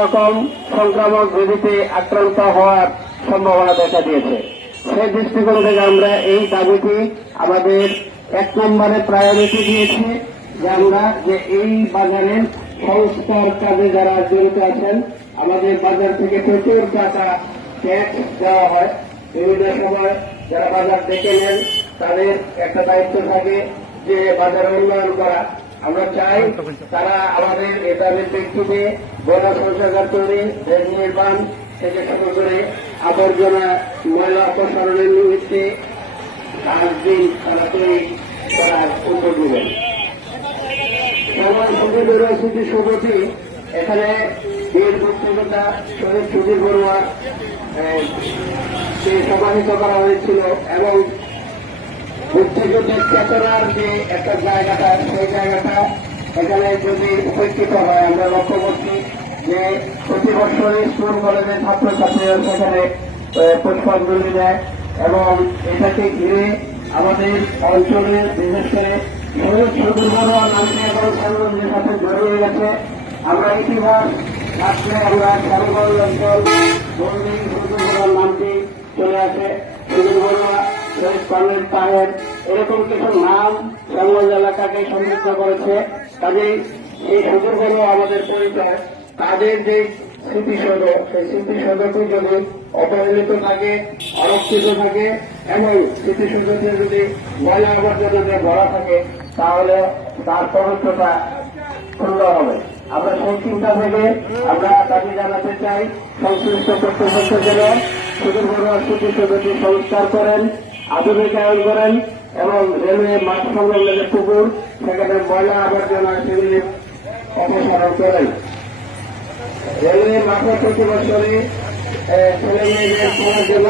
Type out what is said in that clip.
রকম সংক্রামক ব্যাধিতে আক্রান্ত হওয়ার সম্ভাবনা দেখা দিয়েছে। সেই দৃষ্টিকোণ থেকে আমরা এই দাবিটি আমাদের এক নম্বরে প্রায়োরিটি দিয়েছি যে আমরা যে এই বাজারের সংস্কার কাজে যারা জড়িত আছেন, আমাদের বাজার থেকে প্রচুর টাকা ট্যাক্স দেওয়া হয়। বিভিন্ন সময় যারা বাজার দেখে নেন, তাদের একটা দায়িত্ব থাকে যে বাজার উন্নয়ন করা। আমরা চাই তারা আমাদের এদানের ব্যক্তিতে বনা শৌচাগার তৈরি রেল নির্মাণ থেকে শুরু করে আবর্জনা, ময়লা অপসারণের নিমিত্তে পাঁচ দিন তারা তৈরি করার উদ্যোগ নেবেন। সমাজ সুযোগ রয়েছে সভাপতি এখানে বীর মুক্তিযোদ্ধা শহীদ সুধীর বড়ুয়া সমাহিত করা হয়েছিল এবং মুক্তিযুদ্ধের চেতনার যে একটা জায়গাটা, সেই জায়গাটা এখানে যদি উপেক্ষিত আমরা লক্ষ্য করছি যে প্রতি বছরই স্কুল কলেজের ছাত্রছাত্রীরা সেখানে পুষ্পাঞ্জলি দেয় এবং এটাকে ঘিরে আমাদের অঞ্চলে, বিশেষ করে শহীদ সুদূর নামটি এখন সর্বজনের সাথে জড়িয়ে গেছে। আমরা ইতিহাস আজকে আমরা বড়ুয়ার নামটি চলে আসে। কর্নেল তাহের এরকম কিছু নাম সঙ্গজ এলাকাকে সমৃদ্ধ করেছে। কাজেই এই সুদূরগুলো আমাদের পরিচয় তাদের যে স্মৃতিসৌধ, সেই স্মৃতিসৌধটি যদি অবহেলিত থাকে আরক্ষিত থাকে এবং স্মৃতিসৌধটি যদি ময়লা আবর্জনা দিয়ে ভরা থাকে, তাহলে তার পবিত্রতা ক্ষুণ্ণ হবে। আমরা সেই চিন্তা থেকে আমরা দাবি জানাতে চাই, সংশ্লিষ্ট কর্তৃপক্ষ যেন সুদূর বড় স্মৃতিসৌধটি সংস্কার করেন। আধুনিকায়ন করেন এবং রেলওয়ে মাঠ সংলগ্ন পুকুর, সেখানে ময়লা আবর্জনা সেগুলি অপসারণ করেন। রেলওয়ে মাঠে প্রতি বছরই ছেলে মেয়েদের জন্য